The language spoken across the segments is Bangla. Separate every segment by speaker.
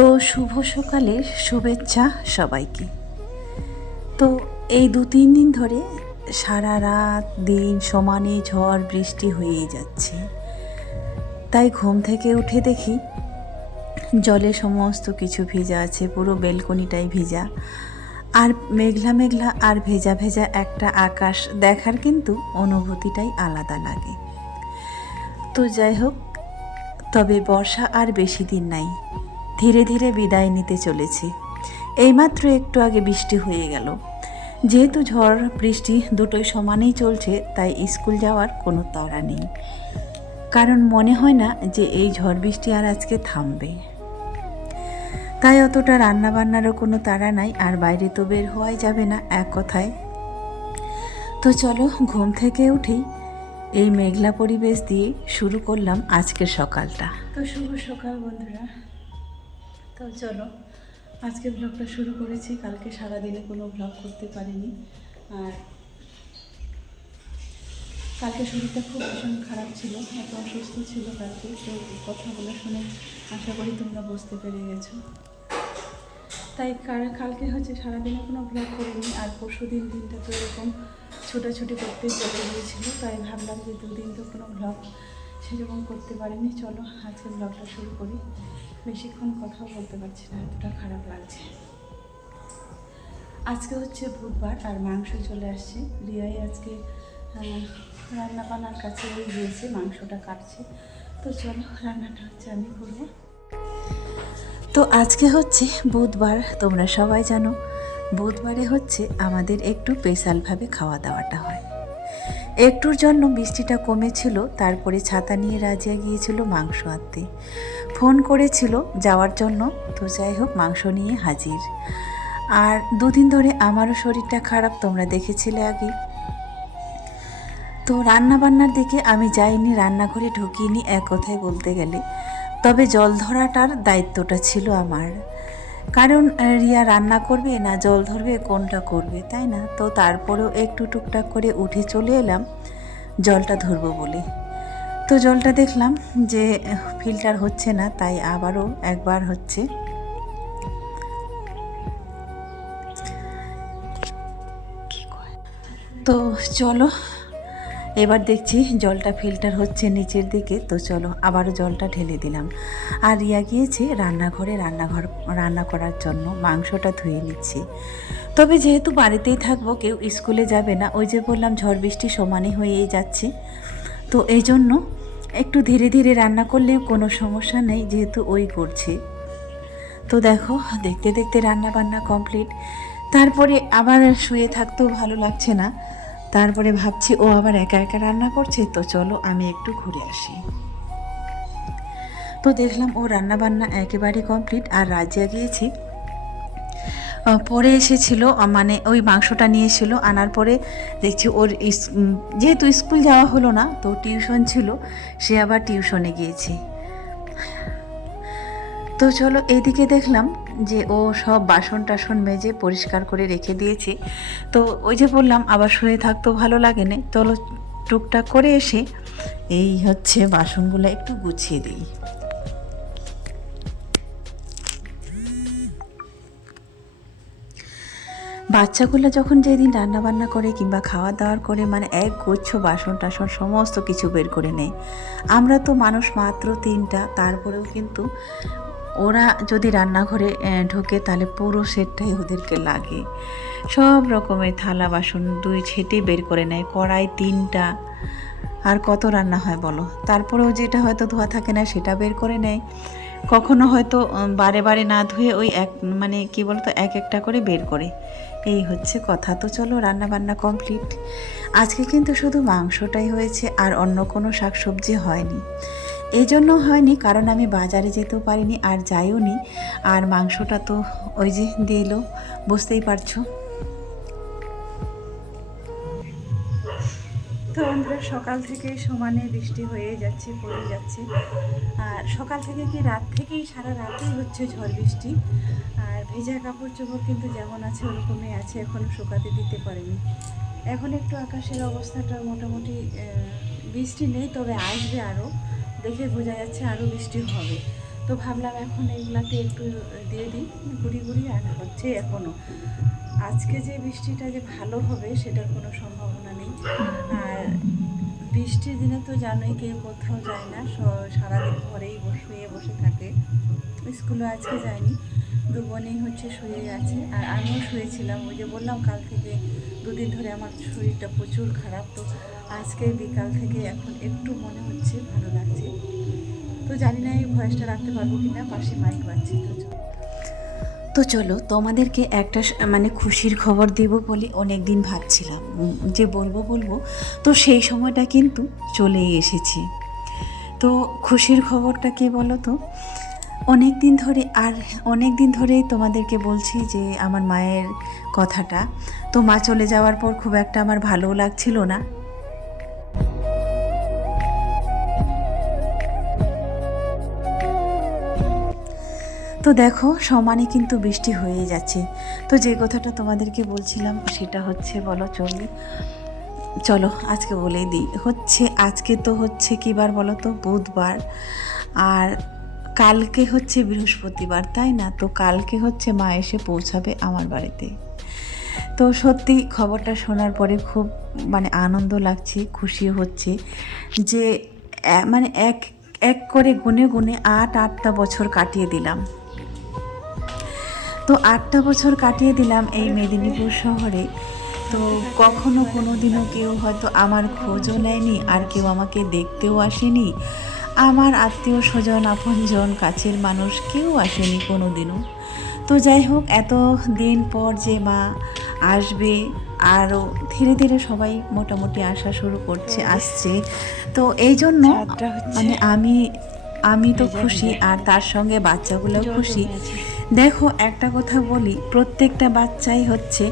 Speaker 1: তো শুভ সকালের শুভেচ্ছা সবাইকে। তো এই দু তিন দিন ধরে সারা রাত দিন সমানে ঝড় বৃষ্টি হয়েই যাচ্ছে। তাই ঘুম থেকে উঠে দেখি জলে সমস্ত কিছু ভিজা আছে, পুরো বেলকনিটাই ভিজা। আর মেঘলা মেঘলা আর ভেজা ভেজা একটা আকাশ দেখার কিন্তু অনুভূতিটাই আলাদা লাগে। তো যাই হোক, তবে বর্ষা আর বেশি দিন নাই। ধীরে ধীরে বিদায় নিতে চলেছে। এইমাত্র একটু আগে বৃষ্টি হয়ে গেল। যেহেতু ঝড়, বৃষ্টি দুটোই সমানেই চলছে, তাই স্কুল যাওয়ার কোনো তাড়া নেই। কারণ মনে হয় না যে এই ঝড় বৃষ্টি আর আজকে থামবে। তাই অতটা রান্না বান্নারও কোনো তাড়া নাই, আর বাইরে তো বের হওয়াই যাবে না এক কথায়। তো চলো, ঘুম থেকে উঠেই এই মেঘলা পরিবেশ দিয়ে শুরু করলাম আজকের সকালটা। তো শুভ সকাল বন্ধুরা। তো চলো, আজকে ব্লগটা শুরু করেছি। কালকে সারাদিনে কোনো ব্লগ করতে পারিনি। আর কালকে শরীরটা খুব ভীষণ খারাপ ছিল, এত অসুস্থ ছিল কালকে, তো কথাগুলো শুনে আশা করি তোমরা বুঝতে পেরে গেছো। তাই কালকে হচ্ছে সারাদিনে কোনো ব্লগ করিনি, আর পরশু দিন দিনটা তো এরকম ছোটাছুটি করতে চলে গিয়েছিল, তাই ভাবলাম যে দুদিন তো কোনো ব্লগ সেরকম করতে পারিনি, চলো আজকে ব্লগটা শুরু করি। বেশিক্ষণ কথাও বলতে পারছি না, এতটা খারাপ লাগছে। আজকে হচ্ছে বুধবার, আর মাংস চলে আসছে। রিয়াই আজকে রান্না বান্নার কাছে গিয়েছে, মাংসটা কাটছে। তো চলো রান্নাটা হচ্ছে আমি করব। তো আজকে হচ্ছে বুধবার, তোমরা সবাই জানো। বুধবারে হচ্ছে আমাদের একটু স্পেশালভাবে খাওয়া দাওয়াটা হয়। একটুর জন্য বৃষ্টিটা কমেছিল, তারপরে ছাতা নিয়ে রাজিয়া গিয়েছিল মাংস আনতে। ফোন করেছিল যাওয়ার জন্য, তো যাই হোক, মাংস নিয়ে হাজির। আর দুদিন ধরে আমারও শরীরটা খারাপ, তোমরা দেখেছিলে আগে। তো রান্না বান্নার দিকে আমি যাইনি, রান্নাঘরে ঢুকিনি, এক কথায় বলতে গেলে। তবে জল ধরাটার দায়িত্বটা ছিল আমার। কারণ রিয়া রান্না করবে না জল ধরবে কোনটা করবে তাই না? তো তারপরেও একটু টুকটাক করে উঠে চলে এলাম জলটা ধরবো বলে। তো জলটা দেখলাম যে ফিল্টার হচ্ছে না তাই আবারও একবার হচ্ছে। তো চলো এবার দেখছি জলটা ফিল্টার হচ্ছে নিচের দিকে, তো চলো আবারও জলটা ঢেলে দিলাম। আর রিয়া গিয়েছে রান্নাঘরে, রান্নাঘর, রান্না করার জন্য, মাংসটা ধুয়ে নিচ্ছি। তবে যেহেতু বাড়িতেই থাকব, কেউ স্কুলে যাবে না, ওই যে বললাম ঝড় বৃষ্টি সমানই হয়েই যাচ্ছে। তো এই জন্য একটু ধীরে ধীরে রান্না করলেও কোনো সমস্যা নেই, যেহেতু ওই করছে। তো দেখো, দেখতে দেখতে রান্না বান্না কমপ্লিট। তারপরে আবার শুয়ে থাকতেও ভালো লাগছে না। তারপরে ভাবছি, ও আবার একা একা রান্না করছে, তো চলো আমি একটু ঘুরে আসি। তো দেখলাম ও রান্না বান্না একেবারে কমপ্লিট আর রাজিয়া গিয়েছি। পরে এসেছিল মানে ওই মাংসটা নিয়েছিল, আনার পরে দেখছি ওর যেহেতু স্কুল যাওয়া হলো না, তো টিউশন ছিল, সে আবার টিউশনে গিয়েছে। তো চলো এদিকে দেখলাম যে ও সব বাসন টাসন মেজে পরিষ্কার করে রেখে দিয়েছে। তো ওই যে বললাম, আবার শুয়ে থাকতেও ভালো লাগে না। চলো টুকটাক করে এসে এই হচ্ছে বাসনগুলো একটু গুছিয়ে দিই। বাচ্চাগুলো যখন যেদিন রান্না বান্না করে কিংবা খাওয়া দাওয়ার করে মানে এক গুচ্ছ বাসন টাসন সমস্ত কিছু বের করে নেয়। আমরা তো মানুষ মাত্র তিনটা, তারপরেও কিন্তু ওরা যদি রান্নাঘরে ঢোকে তাহলে পুরো সেটটাই ওদেরকে লাগে। সব রকমের থালা বাসন দুই ছেটে বের করে নেয়, কড়াই তিনটা। আর কত রান্না হয় বলো? তারপরেও যেটা হয়তো ধোয়া থাকে না সেটা বের করে নেয়। কখনো হয়তো বারে বারে না ধুয়ে ওই এক মানে কি বলতো, এক একটা করে বের করে। এই হচ্ছে কথা। তো চলো রান্না বান্না কমপ্লিট। আজকে কিন্তু শুধু মাংসটাই হয়েছে, আর অন্য কোনো শাকসবজি হয়নি। এই জন্য হয়নি, কারণ আমি বাজারে যেতেও পারিনি আর যাইও নি। আর মাংসটা তো ওই যে দিল, বুঝতেই পারছ। তো বন্ধুরা সকাল থেকে সমানে বৃষ্টি হয়ে যাচ্ছে, পড়ে যাচ্ছে। আর সকাল থেকে কি রাত থেকেই, সারা রাতেই হচ্ছে ঝড় বৃষ্টি। আর ভেজা কাপড় চোপড় কিন্তু যেমন আছে, ওরকমই আছে এখনও শুকাতে দিতে পারিনি। এখন একটু আকাশের অবস্থাটা মোটামুটি বৃষ্টি নেই, তবে আসবে আরও দেখে বোঝা যাচ্ছে আরও বৃষ্টি হবে। তো ভাবলাম এখন এইগুলাতে একটু দিয়ে দিই, গুড়ি গুড়ি আর হচ্ছে এখনও আজকে যে বৃষ্টিটা যে ভালো হবে সেটার কোনো সম্ভাবনা নেই। আর বৃষ্টির দিনে তো জানোই কেউ কোথাও যায় না সারাদিন ঘরেই বসে বসে থাকে। স্কুলে আজকে যায়নি। দু বোনেই হচ্ছে শুয়ে আছে। আর আমিও শুয়েছিলাম, ওই যে বললাম কাল থেকে দুদিন ধরে আমার শরীরটা প্রচুর খারাপ, তো আজকে বিকাল থেকে এখন একটু মনে হচ্ছে ভালো লাগছে। তো জানি না এই ভয়েসটা রাখতে পারব কি না পাশে মাইক বাজছে, তো। তো চলো, তোমাদেরকে একটা মানে খুশির খবর দেব বলে অনেক দিন ভাবছিলাম যে বলব বলব, তো সেই সময়টা কিন্তু চলেই এসেছে। তো খুশির খবরটা কি বলো তো? অনেক দিন ধরে, আর অনেক দিন ধরেই তোমাদেরকে বলছি যে আমার মায়ের কথাটা। তো মা চলে যাওয়ার পর খুব একটা আমার ভালোও লাগছিল না। তো দেখো, সমানে কিন্তু বৃষ্টি হয়ে যাচ্ছে। তো যে কথাটা তোমাদেরকে বলছিলাম, সেটা হচ্ছে বলো, চলি। চলো, আজকে বলেই দিই। হচ্ছে, আজকে তো হচ্ছে কী বার বলো তো? বুধবার। আর কালকে হচ্ছে বৃহস্পতিবার, তাই না? তো কালকে হচ্ছে মা এসে পৌঁছাবে আমার বাড়িতে। তো সত্যি খবরটা শোনার পরে খুব মানে আনন্দ লাগছে খুশি হচ্ছে যে মানে এক এক করে গুনে গুনে আট, আটটা বছর কাটিয়ে দিলাম। তো আটটা বছর কাটিয়ে দিলাম এই মেদিনীপুর শহরে। তো কখনো কোনো দিনও কেউ হয়তো আমার খোঁজও নেয়নি, আর কেউ আমাকে দেখতেও আসেনি। আমার আত্মীয় স্বজন আপনজন কাছের মানুষ কেউ আসেনি কোনো দিনও তো যাই হোক এত দিন পর যে মা আসবে আরও ধীরে ধীরে সবাই মোটামুটি আসা শুরু করছে আসছে। তো এই জন্য মানে আমি আমি তো খুশি আর তার সঙ্গে বাচ্চাগুলোও খুশি। দেখো, একটা কথা বলি, প্রত্যেকটা বাচ্চাই হচ্ছে,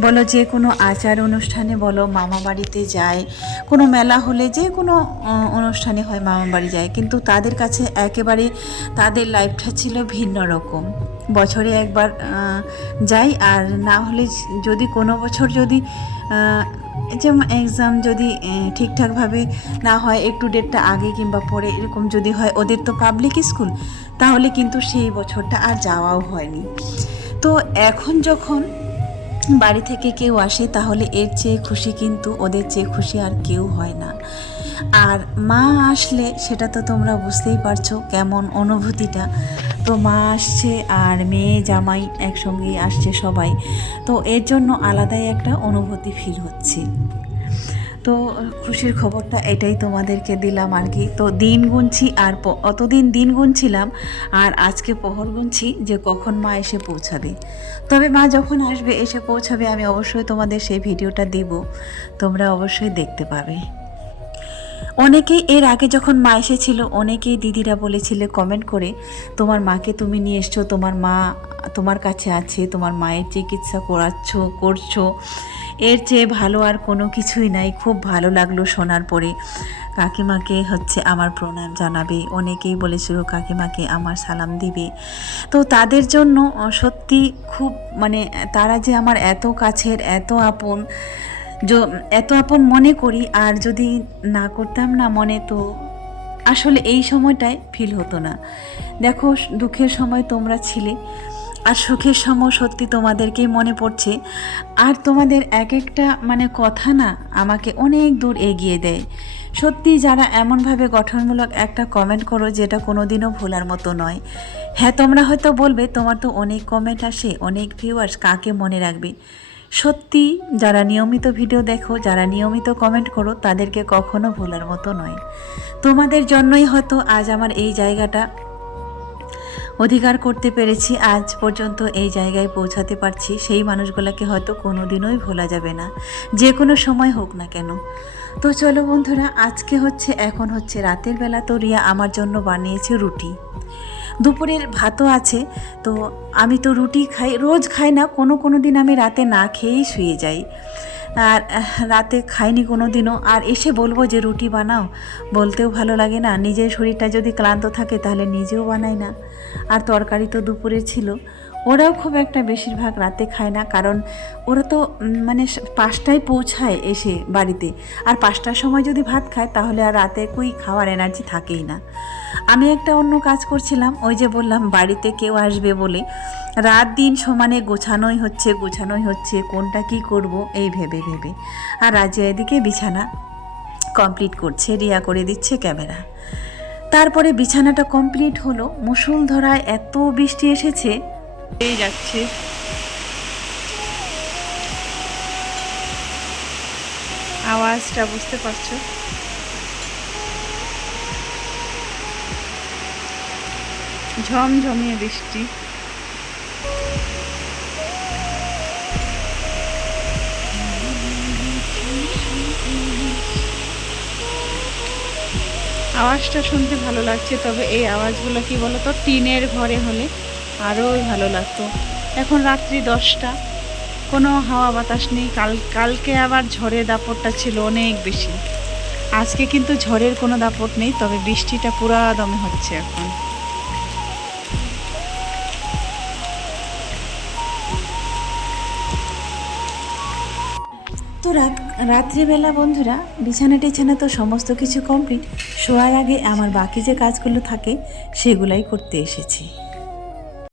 Speaker 1: বলো যে কোনো আচার অনুষ্ঠানে বলো, মামা বাড়িতে যায়, কোনো মেলা হলে যে কোনো অনুষ্ঠানে হয় মামা বাড়ি যায়, কিন্তু তাদের কাছে একেবারে তাদের লাইফটা ছিল ভিন্ন রকম। বছরে একবার যাই, আর না হলে যদি কোনো বছর যদি যেমন এক্সাম যদি ঠিকঠাকভাবে না হয়, একটু ডেটটা আগে কিংবা পরে এরকম যদি হয়, ওদের তো পাবলিক স্কুল তাহলে কিন্তু সেই বছরটা আর যাওয়াও হয়নি। তো এখন যখন বাড়ি থেকে কেউ আসে, তাহলে এর চেয়ে খুশি কিন্তু, ওদের চেয়ে খুশি আর কেউ হয় না। আর মা আসলে, সেটা তো তোমরা বুঝতেই পারছ, কেমন অনুভূতিটা। তো মা আসছে আর মেয়ে, জামাই একসঙ্গেই আসছে সবাই। তো এর জন্য আলাদাই একটা অনুভূতি ফিল হচ্ছে। তো খুশির খবরটা এটাই তোমাদেরকে দিলাম আর কি। তো দিন গুনছি আর অতদিন দিন গুনছিলাম আর আজকে পহর গুনছি যে কখন মা এসে পৌঁছাবে। তবে মা যখন আসবে, এসে পৌঁছাবে, আমি অবশ্যই তোমাদের সেই ভিডিওটা দিব। তোমরা অবশ্যই দেখতে পাবে। অনেকেই এর আগে যখন মা এসেছিল, অনেকেই দিদিরা বলেছিলে কমেন্ট করে, তোমার মাকে তুমি নিয়ে এসছো, তোমার মা তোমার কাছে আছে, তোমার মায়ের চিকিৎসা করাচ্ছ, করছ। এর চেয়ে ভালো আর কোনো কিছুই নাই। খুব ভালো লাগল শোনার পরে। কাকিমাকে হচ্ছে আমার প্রণাম জানাবে। অনেকেই বলেছিল, কাকিমাকে আমার সালাম দিবে। তো তাদের জন্য, সত্যি খুব মানে তারা যে আমার এত কাছের, এত আপন এত আপন মনে করি আর যদি না করতাম না মনে, তো আসলে এই সময়টায় ফিল হতো না। দেখো, দুঃখের সময় তোমরা ছিলে আর সুখের সময় সত্যি তোমাদেরকেই মনে পড়ছে। আর তোমাদের এক একটা মানে কথা না আমাকে অনেক দূর এগিয়ে দেয়। সত্যি যারা এমনভাবে গঠনমূলক একটা কমেন্ট করো যেটা কোনোদিনও ভোলার মতো নয়। হ্যাঁ তোমরা হয়তো বলবে, তোমার তো অনেক কমেন্ট আসে, অনেক ভিউয়ার্স কাকে মনে রাখবে? সত্যি, যারা নিয়মিত ভিডিও দেখো, যারা নিয়মিত কমেন্ট করো, তাদেরকে কখনো ভোলার মতো নয়। তোমাদের জন্যই হয়তো আজ আমার এই জায়গাটা অধিকার করতে পেরেছি, আজ পর্যন্ত এই জায়গায় পৌঁছাতে পারছি, সেই মানুষগুলোকে হয়তো কোনো দিনই ভোলা যাবে না, যে কোনো সময় হোক না কেন। তো চলো বন্ধুরা, আজকে হচ্ছে, এখন হচ্ছে রাতের বেলা, তো রিয়া আমার জন্য বানিয়েছে রুটি। দুপুরের ভাতও আছে, তো আমি তো রুটি খাই, রোজ খাই না, কোনো কোনো দিন আমি রাতে না খেয়েই শুয়ে যাই। আর রাতে খাইনি কোনো দিনও, আর এসে বলব যে রুটি বানাও, বলতেও ভালো লাগে না, নিজের শরীরটা যদি ক্লান্ত থাকে তাহলে নিজেও বানাই না। আর তরকারি তো দুপুরে ছিল ওরাও খুব একটা বেশিরভাগ রাতে খায় না, কারণ ওরা তো মানে পাঁচটায় পৌঁছায় এসে বাড়িতে। আর পাঁচটার সময় যদি ভাত খায়, তাহলে আর রাতে কুই খাওয়ার এনার্জি থাকেই না। আমি একটা অন্য কাজ করছিলাম, ওই যে বললাম বাড়িতে কেউ আসবে বলে। রাত দিন সমানে গোছানোই হচ্ছে গোছানোই হচ্ছে, কোনটা কি করব এই ভেবে ভেবে। আর রাজিয়া এদিকে বিছানা কমপ্লিট করছে, রিয়া করে দিচ্ছে ক্যামেরা। তারপরে বিছানাটা কমপ্লিট হলো মুসুল ধরায় এত বৃষ্টি এসেছে আওয়াজটা বুঝতে পারছ? ঝমঝমিয়ে বৃষ্টি। আওয়াজটা শুনতে ভালো লাগছে, তবে এই আওয়াজগুলো কি বলতো? টিনের ঘরে হলে। আরও ভালো লাগতো। এখন রাত্রি দশটা। কোনো হাওয়া বাতাস নেই। কাল, কালকে আবার ঝড়ের দাপটটা ছিল অনেক বেশি। আজকে কিন্তু ঝড়ের কোনো দাপট নেই, তবে বৃষ্টিটা পুরা দমে হচ্ছে এখন। তো রাত, রাত্রিবেলা বন্ধুরা, বিছানা টিছানা তো সমস্ত কিছু কমপ্লিট শোয়ার আগে আমার বাকি যে কাজগুলো থাকে, সেগুলাই করতে এসেছি।